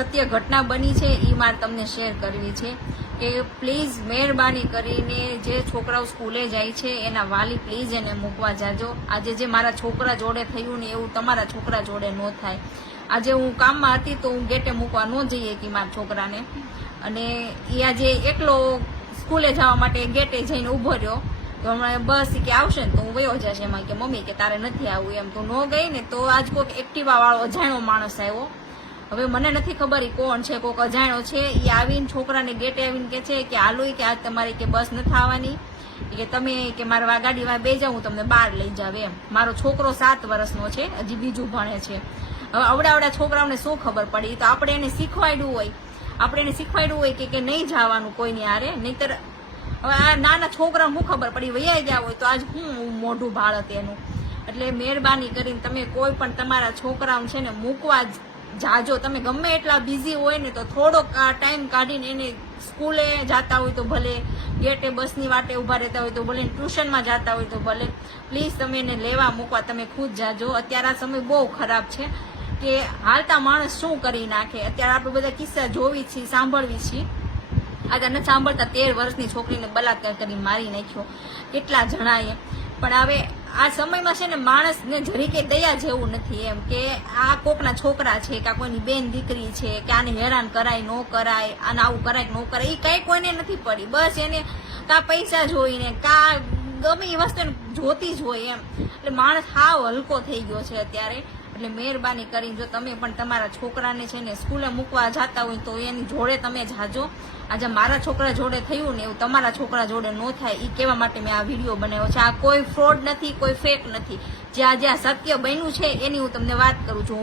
સત્ય ઘટના બની છે એ મારે તમને શેર કરવી છે કે પ્લીઝ મહેરબાની કરીને જે છોકરાઓ સ્કૂલે જાય છે એના વાલી પ્લીઝ એને મૂકવા જાજો. આજે જે મારા છોકરા જોડે થયું ને એવું તમારા છોકરા જોડે ન થાય. આજે હું કામમાં હતી તો હું ગેટે મૂકવા ન જઈએ કે મારા છોકરાને, અને એ આજે એકલો સ્કૂલે જવા માટે ગેટે જઈને ઊભો રહ્યો તો હમણાં બસ કે આવશે ને તો હું વયો જશે એમાં કે મમ્મી કે તારે નથી આવવું એમ. તો ન ગઈ ને તો આજ કોઈક એક્ટિવા વાળો અજાણ્યો માણસ આવ્યો. હવે મને નથી ખબર એ કોણ છે, કોઈક અજાણ્યો છે. એ આવીને છોકરાને ગેટે આવીને કે છે કે હાલો કે આજ તમારી કે બસ નથી આવવાની, કે તમે કે મારા ગાડીમાં બે જાવ હું તમને બહાર લઈ જાવ એમ. મારો છોકરો 7 વર્ષનો છે, હજી બીજું ભણે છે. હવે આવડા છોકરાઓને શું ખબર પડી? તો આપણે એને શીખવાડ્યું હોય કે નહીં જવાનું કોઈની હારે, નહીતર હવે આ નાના છોકરાને શું ખબર પડી વૈયા ગયા હોય તો આજ હું મોઢું ભાળત એનું. એટલે મહેરબાની કરીને તમે કોઈ પણ તમારા છોકરાઓ છે ને મૂકવા જાજો. તમે ગમે એટલા બિઝી હોય ને તો થોડોક ટાઈમ કાઢીને એને સ્કૂલે જતા હોય તો ભલે, ગેટે બસની વાટે ઉભા રહેતા હોય તો ભલે, ટ્યુશનમાં જતા હોય તો ભલે, પ્લીઝ તમે એને લેવા મૂકવા તમે ખુદ જાજો. અત્યારે આ સમય બહુ ખરાબ છે કે હાલતા માણસ શું કરી નાખે. અત્યારે આપણે બધા કિસ્સા જોવી છીએ, સાંભળવી છીએ. આજે નથી સાંભળતા 13 વર્ષની છોકરીને બલાત્કાર કરી મારી નાખ્યો કેટલા જણાએ. પણ હવે આ સમયમાં છે ને માણસને જરીકે દયા જેવું નથી એમ કે આ કોકના છોકરા છે કે કોઈની બેન દીકરી છે કે આને હેરાન કરાય ન કરાય, આને આવું કરાય ન કરાય, એ કઈ કોઈને નથી પડી. બસ એને કા પૈસા જોઈને કા ગમે એ વસ્તુ જોતી જ હોય એમ. એટલે માણસ હાવ હલકો થઈ ગયો છે અત્યારે. એટલે મહેરબાની કરીને જો તમે પણ તમારા છોકરાને છે ને સ્કૂલે મૂકવા જતા હોય તો એની જોડે તમે જાજો. આજે મારા છોકરા જોડે થયું ને એવું તમારા છોકરા જોડે ન થાય એ કહેવા માટે મેં આ વિડીયો બનાવ્યો છે. આ કોઈ ફ્રોડ નથી, કોઈ ફેક નથી. જે આજે આ સત્ય બન્યું છે એની હું તમને વાત કરું છું.